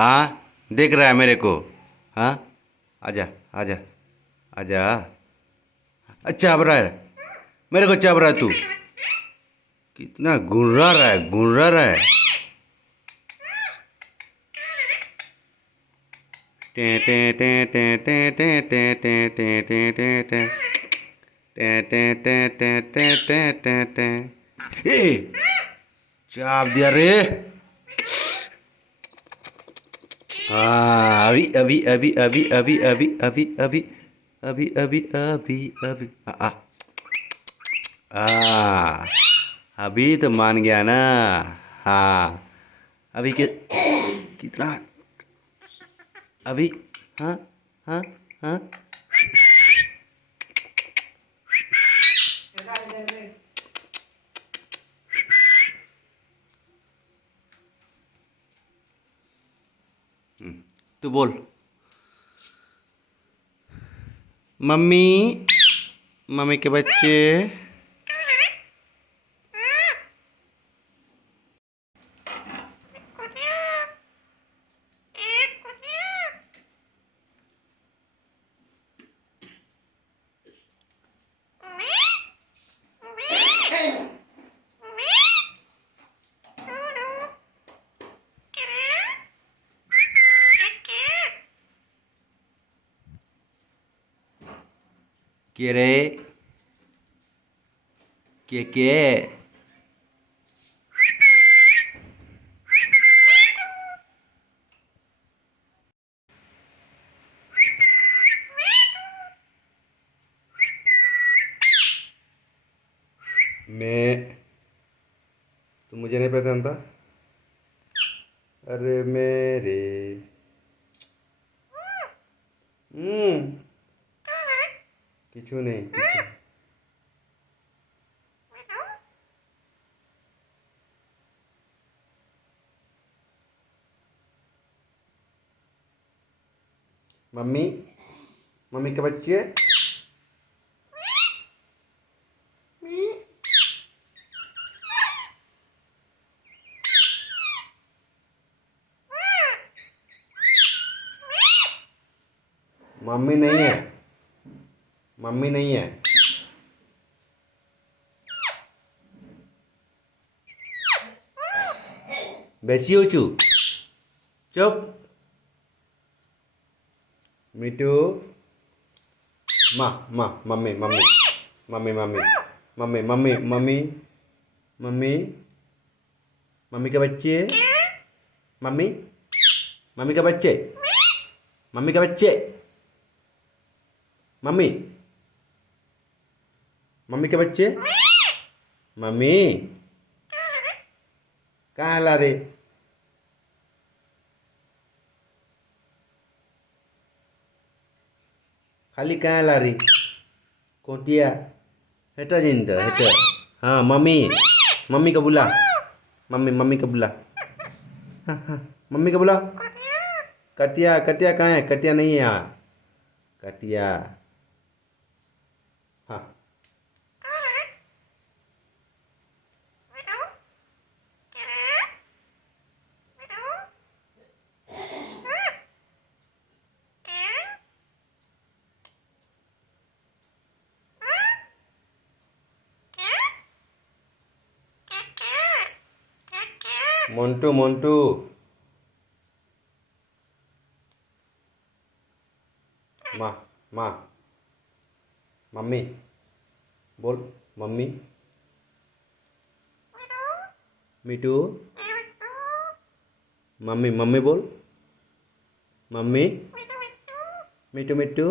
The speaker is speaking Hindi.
हाँ, देख रहा है मेरे को। हाँ, आजा आजा आजा। अच्छा अब रहा है, मेरे को चाब रहा है तू। कितना गुर्रा रहा है, गुर्रा रहा है। टे टे टे टे टे टे टे टे टे टे टे टे टे टे टे टे टे टे टे। ए, चाप दिया रे। हाँ, अभी अभी अभी अभी अभी अभी अभी अभी अभी अभी अभी अभी आ आ अभी तो मान गया ना। हाँ, अभी के कितना अभी। हाँ हाँ हाँ। तू बोल। मम्मी, मम्मी के बच्चे। के रे, के मैं, तू मुझे नहीं पहचानता? अरे मेरे। हम्म, किचू नहीं किचू। मम्मी, मम्मी के बच्चे। मम्मी नहीं है, मम्मी नहीं है। बेची हो चू, चुप। मिट्टू, माँ माँ mummy mummy mummy mummy mummy mummy mummy mummy mummy के बच्चे। मम्मी, मम्मी के बच्चे, मम्मी के बच्चे। मम्मी, मम्मी के बच्चे। मम्मी कहाँ ला रे? खाली कहाँ ला रही? कोटिया हेटा जिंदा हेटा। हाँ मम्मी, मम्मी का बुला। मम्मी, मम्मी का बुला। हाँ हाँ, मम्मी का बुला। कटिया, कटिया कहाँ है? कटिया नहीं है यहाँ। कटिया। हाँ, मोन्टू मोन्टू। माँ, माँ, मम्मी बोल। मम्मी, मिट्टू। मम्मी, मम्मी बोल। मम्मी, मिट्टू मिट्टू।